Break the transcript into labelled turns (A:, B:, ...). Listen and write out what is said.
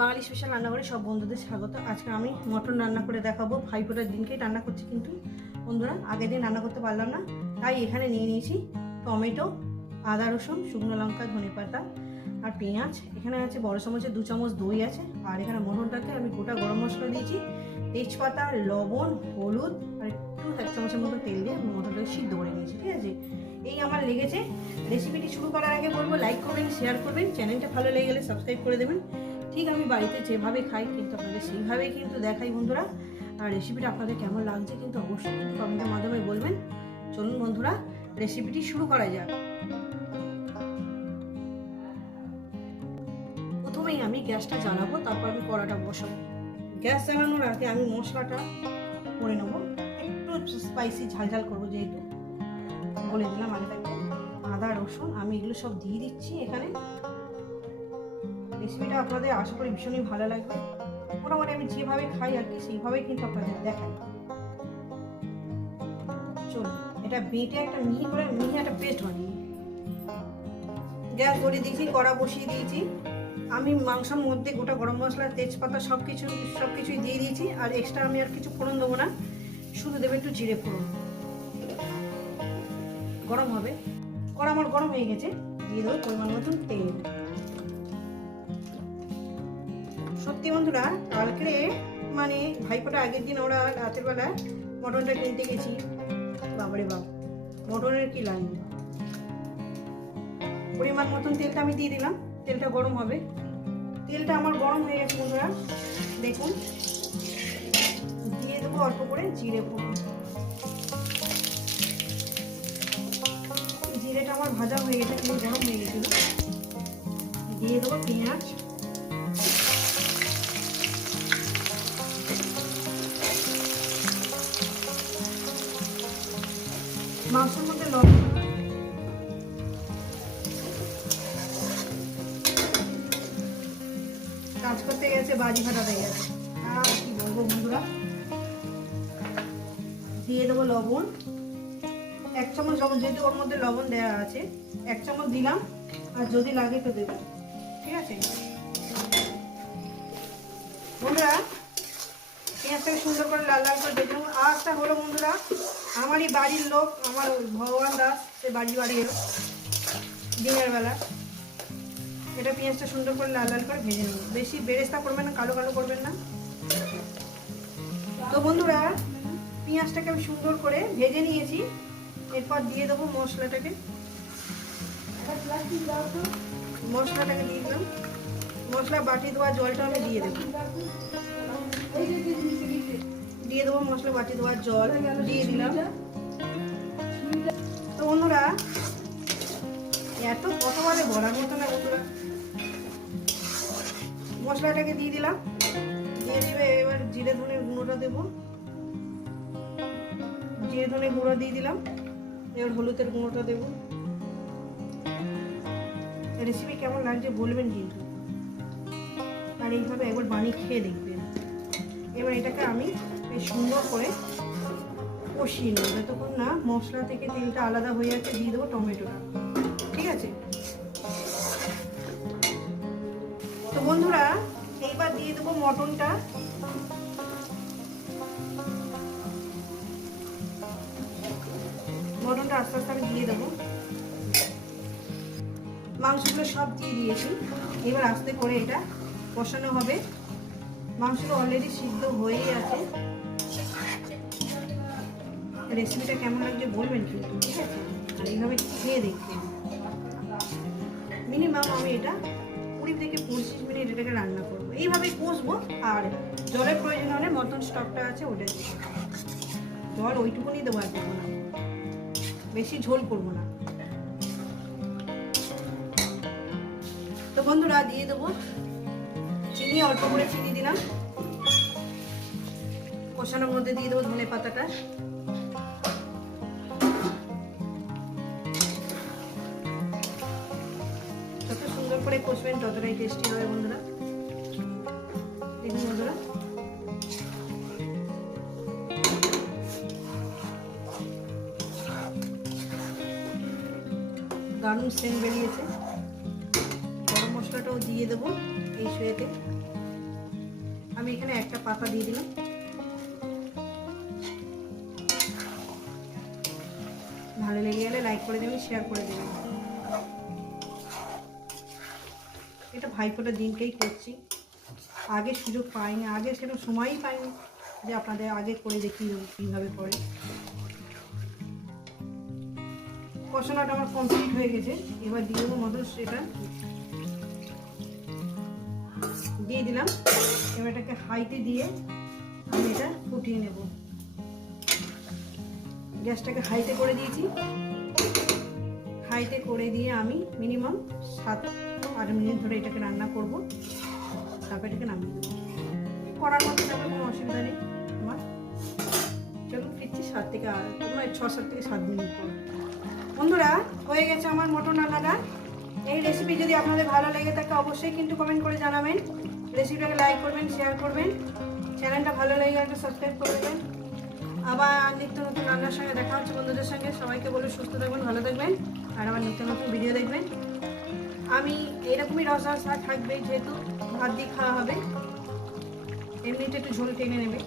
A: বাঙালি special রান্নাঘরে সব বন্ধুদের স্বাগত। আজকে আমি মটন রান্না করে দেখাবো। ভাইফোঁটার দিনকেই রান্না করছি কিন্তু বন্ধুরা, আগের দিন রান্না করতে পারলাম না। তাই এখানে নিয়ে নিয়েছি টমেটো, আদা রসুন, শুকনো লঙ্কা, ধনে পাতা আর পেঁয়াজ। এখানে আছে বড় চামচের দু চামচ দই আছে। আর এখানে মটনটাকে আমি গোটা গরম মশলা দিয়েছি। তেজপাতা, লবণ, হলুদ আর একটু এক চামচের মতো তেল দিয়ে মটনটাকে সিদ্ধ করে নিয়েছি, ঠিক আছে? এই আমার লেগেছে। রেসিপিটি শুরু করার আগে বলব লাইক করবেন শেয়ার করবেন। চ্যানেলটা ভালো লেগে গেলে সাবস্ক্রাইব করে দেবেন। ঠিক আমি বাড়িতে যেভাবে খাই কিন্তু আপনাদের সেইভাবেই কিন্তু দেখাই বন্ধুরা। আর রেসিপিটা আপনাদের কেমন লাগছে কিন্তু অবশ্যই কিন্তু কমেন্টের মাধ্যমে বলবেন। চলুন বন্ধুরা রেসিপিটি শুরু করা যাক। প্রথমেই আমি গ্যাসটা জ্বালাবো, তারপর আমি কড়াটা বসাবো। গ্যাস জ্বালানোর আগে আমি মশলাটা করে নেব। একটু স্পাইসি ঝালঝাল করব যেহেতু। বলে দিলাম আগে আদা রসুন, আমি এগুলো সব দিয়ে দিচ্ছি এখানে। রেসিপিটা আপনাদের আশা করি ভীষণই ভালো লাগবে। মোটামুটি আমি যেভাবে খাই আর কি, সেইভাবেই কিন্তু আপনাদের দেখাই। চলুন, এটা বেটে একটা মিহি করে, মিহি একটা পেস্ট বানিয়ে গ্যাস ধরিয়ে দিয়েছি, কড়া বসিয়ে দিয়েছি। আমি মাংসের মধ্যে গোটা গরম মশলা, তেজপাতা সব কিছু সব কিছুই দিয়ে দিয়েছি। আর এক্সট্রা আমি আর কিছু ফোড়ন দেবো না, শুধু দেবে একটু জিরে ফোড়ন। গরম হবে। কড়া আমার গরম হয়ে গেছে। দিয়ে দেবো পরিমাণ মতন তেল। সত্যি বন্ধুরা, কালকে মানে ভাইফোঁটা আগের দিন ওরা রাতের বেলা মটনটা কিনতে গেছি। বাবারে বাপ, মটনের কি লাইন? পরিমাণ মতন তেলটা আমি দিয়ে দিলাম, তেলটা গরম হবে। তেলটা আমার গরম হয়ে গেছে বন্ধুরা, দেখুন। দিয়ে দেবো অল্প করে জিরে ফোড়ন। জিরেটা আমার ভাজা হয়ে গেছে গরম হয়ে গেছিল। দিয়ে দেবো পেঁয়াজ। কাজ করতে গেছে, বাজি ফাটাতে গেছে। আর কি বলব বন্ধুরা? দিয়ে দেবো লবণ। এক চামচ লবণ, যেহেতু ওর মধ্যে লবণ দেওয়া আছে, এক চামচ দিলাম, আর যদি লাগে তো দেবো। ঠিক আছে? বন্ধুরা, পেঁয়াজটাকে সুন্দর করে লাল লাল করে দেখলাম আজটা হলো বন্ধুরা, আমারই বাড়ির লোক, আমার ভগবান দাস, সে বাড়ি বাড়ি এলো। দিনের বেলা। এটা পেঁয়াজটা সুন্দর করে লাল লাল করে ভেজে নেব। বেশি বেরেস্তা করবেন না, কালো কালো করবেন না। তো বন্ধুরা, পেঁয়াজটাকে আমি সুন্দর করে ভেজে নিয়েছি। এরপর দিয়ে দেবো মশলাটাকে। মশলাটাকে দিয়ে দিলাম। মশলা বাটি দেওয়া জলটা আমি দিয়ে দেবো। দিয়ে দেবো মশলা বাটি দেওয়ার জল, দিয়ে দিলাম। তো বন্ধুরা এত কতবারে বলার মতো না বন্ধুরা মশলাটাকে দিয়ে দিলাম। দিয়ে দিবে, এবার জিরে ধনের গুঁড়োটা দেবো। জিরে ধনের গুঁড়ো দিয়ে দিলাম। এবার হলুদের গুঁড়োটা দেবো। রেসিপি কেমন লাগছে বলবেন কিন্তু। আর এইভাবে একবার বানিয়ে খেয়ে দেখবেন। এবার এটাকে আমি বেশ সুন্দর করে কষিয়ে নেব। যতক্ষণ না মশলা থেকে তেলটা আলাদা হয়ে যাচ্ছে, দিয়ে দেবো টমেটোটা। তো বন্ধুরা, এইবার দিয়ে দেবো মটনটা। মটনটা আস্তে আস্তে আমি দিয়ে দেবো। মাংসগুলো সব দিয়ে দিয়েছি। এবার আস্তে করে এটা কষানো হবে। মাংসটা অলরেডি সিদ্ধ হয়েই আছে। রেসিপিটা কেমন লাগছে বলবেন কিন্তু, ঠিক আছে? আর এইভাবে খেয়ে দেখবেন মিনিমাম আমি এটা থেকে পঁচিশ মিনিট এটাকে রান্না করব। এইভাবে কষবো, আর জলের প্রয়োজন হলে মটন স্টকটা আছে ওটা দিয়ে জল ওইটুকুনি দেবো আর না। বেশি ঝোল করব না। তো বন্ধুরা, দিয়ে দেবো চিনি, অল্প করে চিনি দিলাম। কষানোর মধ্যে দিয়ে দেবো ধনে পাতাটা করে কষবেন, ততটাই টেস্টি হবে বন্ধুরা। দেখুন বন্ধুরা। দারুণ সেন্ট বেরিয়েছে। গরম মশলাটাও দিয়ে দেবো এই শুয়েতে আমি এখানে একটা পাতা দিয়ে দিলাম। ভালো লেগে গেলে লাইক করে দেবেন শেয়ার করে দেবেন। এটা ভাইফোঁটার দিনকেই করছি। আগে সুযোগ পাইনি, আগে সেরকম সময়ই পাইনি যে আপনাদের আগে করে দেখি কীভাবে করে। কষানোটা আমার কমপ্লিট হয়ে গেছে, এবার দিয়ে দেবো মটর সেটা। দিয়ে দিলাম, এবার এটাকে হাইতে দিয়ে আমি এটা ফুটিয়ে নেব। গ্যাসটাকে হাইতে করে দিয়েছি। হাইতে করে দিয়ে আমি মিনিমাম সাত আট মিনিট ধরে এটাকে রান্না করব। তারপর এটাকে নামিয়ে দেবো। করার মতো তারপরে কোনো অসুবিধা নেই আমার চলুন ফিরছি সাত থেকে মানে ছ সাত থেকে সাত মিনিট পর। বন্ধুরা, হয়ে গেছে আমার মটন রান্নাটা। এই রেসিপি যদি আপনাদের ভালো লেগে থাকে, অবশ্যই কিন্তু কমেন্ট করে জানাবেন। রেসিপিটাকে লাইক করবেন শেয়ার করবেন। চ্যানেলটা ভালো লেগে একটা সাবস্ক্রাইব করে দেবেন। আবার নিত্য নতুন রান্নার সঙ্গে দেখা হচ্ছে বন্ধুদের সঙ্গে। সবাইকে বলে সুস্থ থাকবেন, ভালো থাকবেন। আর আমার নিত্য নতুন ভিডিও দেখবেন। আমি এরকমই রসা থাকবে যেহেতু ভাত দিয়ে খাওয়া হবে। এমনিতে একটু ঝোল টেনে নেবে।